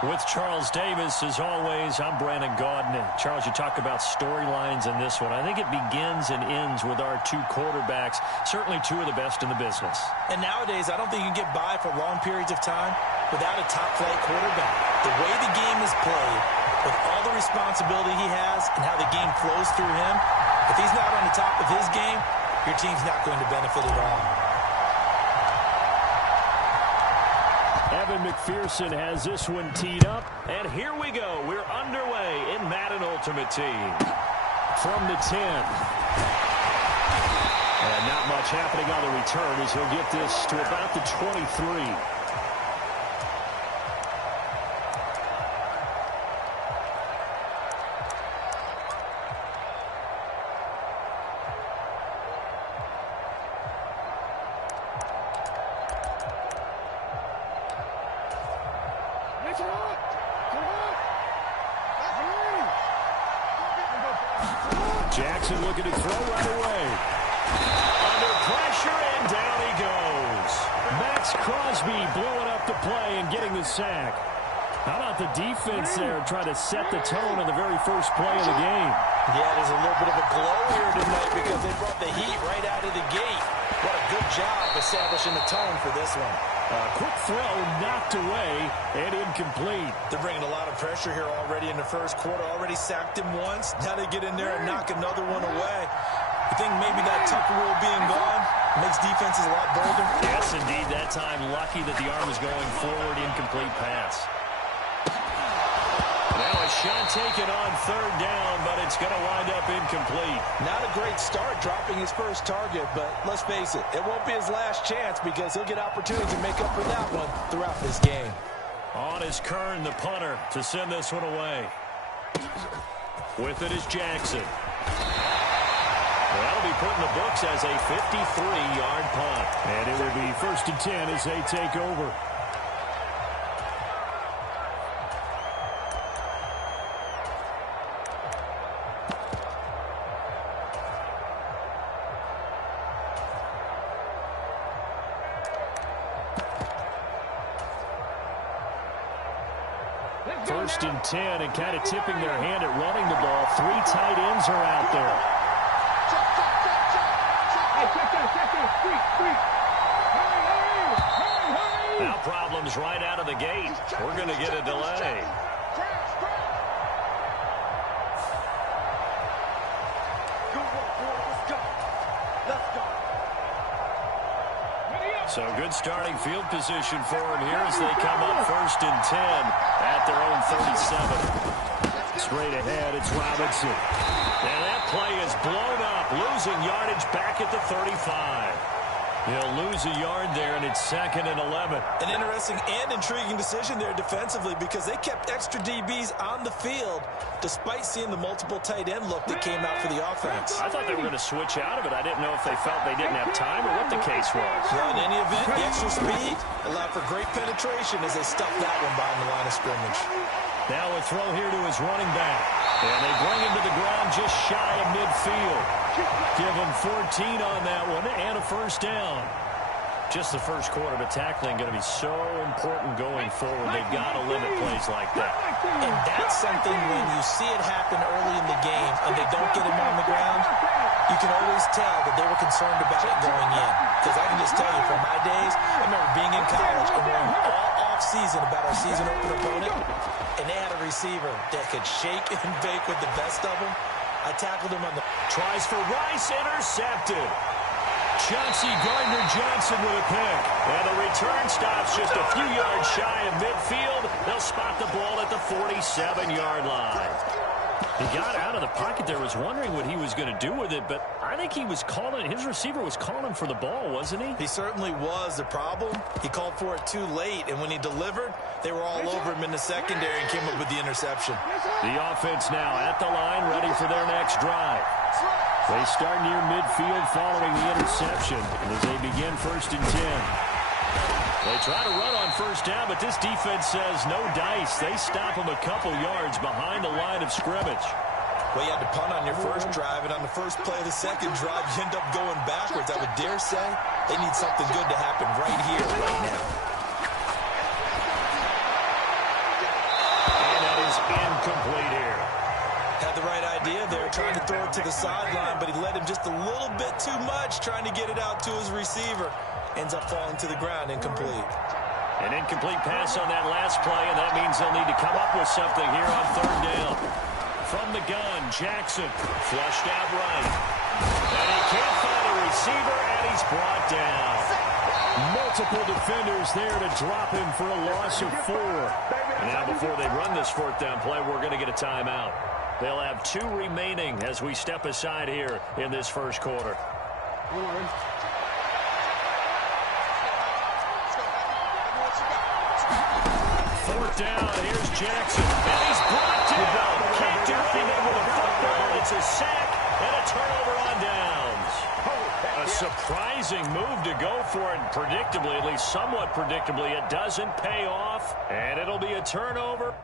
With Charles Davis, as always, I'm Brandon Gaudin. Charles, you talk about storylines in this one. I think it begins and ends with our two quarterbacks, certainly two of the best in the business. And nowadays, I don't think you can get by for long periods of time without a top-flight quarterback. The way the game is played, with all the responsibility he has and how the game flows through him, if he's not on the top of his game, your team's not going to benefit at all. Evan McPherson has this one teed up. And here we go. We're underway in Madden Ultimate Team. From the 10. And not much happening on the return as he'll get this to about the 23. Jackson looking to throw right away. Under pressure, and down he goes. Max Crosby blowing up the play and getting the sack. How about the defense there trying to set the tone on the very first play of the game? Yeah, there's a little bit of a glow here tonight because they brought the heat right out of the gate. What a good job establishing the tone for this one. Quick throw knocked away and incomplete. They're bringing a lot of pressure here already in the first quarter. Already sacked him once. Now they get in there and knock another one away. You think maybe that Tucker rule being gone makes defenses a lot bolder? Yes, indeed. That time lucky that the arm was going forward. Incomplete pass. Now a shot taken on third down, but it's going to wind up incomplete. Not a great start dropping his first target, but let's face it, it won't be his last chance because he'll get opportunities to make up for that one throughout this game. On is Kern, the punter, to send this one away. With it is Jackson. That'll be put in the books as a 53-yard punt. And it will be 1st and 10 as they take over. First and 10, and kind of tipping their hand at running the ball. 3 tight ends are out there. Now problems right out of the gate. We're going to get a delay. So good starting field position for him here as they come up 1st and 10 at their own 37. Straight ahead, it's Robinson. And that play is blown up, losing yardage back at the 35. He'll lose a yard there, and it's 2nd and 11. An interesting and intriguing decision there defensively because they kept extra DBs on the field despite seeing the multiple tight end look that came out for the offense. I thought they were going to switch out of it. I didn't know if they felt they didn't have time or what the case was. Well, in any event, the extra speed allowed for great penetration as they stuffed that one behind the line of scrimmage. Now a throw here to his running back. And they bring him to the ground just shy of midfield. Give him 14 on that one and a 1st down. Just the first quarter, but tackling going to be so important going forward. They've got to limit plays like that. And that's something when you see it happen early in the game and they don't get him on the ground, you can always tell that they were concerned about it going in. Because I can just tell you from my days, I remember being in college and worrying all off-season about our season open opponent, and they had a receiver that could shake and bake with the best of them. I tackled him on the... Tries for Rice, intercepted. Chauncey Gardner-Johnson with a pick. And the return stops just a few yards shy of midfield. They'll spot the ball at the 47-yard line. He got out of the pocket there, was wondering what he was going to do with it, but I think he was calling, his receiver was calling for the ball, wasn't he? He certainly was. The problem, he called for it too late, and when he delivered, they were all over him in the secondary and came up with the interception. The offense now at the line, ready for their next drive. They start near midfield following the interception as they begin 1st and 10. They try to run on 1st down, but this defense says no dice. They stop them a couple yards behind the line of scrimmage. Well, you had to punt on your first drive, and on the first play of the second drive, you end up going backwards. I would dare say they need something good to happen right here, right now. is incomplete here. Had the right idea there, trying to throw it to the sideline, but he led him just a little bit too much, trying to get it out to his receiver. Ends up falling to the ground, incomplete. An incomplete pass on that last play, and that means they'll need to come up with something here on third down. From the gun, Jackson flushed out right. And he can't find a receiver, and he's brought down. Multiple defenders there to drop him for a loss of 4. And now before they run this fourth down play, we're going to get a timeout. They'll have 2 remaining as we step aside here in this first quarter. Fourth down, here's Jackson. And he's brought down. Can't do anything with a football. It's a sack and a turnover on downs. A surprising move to go for it. Predictably, at least somewhat predictably, it doesn't pay off. And it'll be a turnover.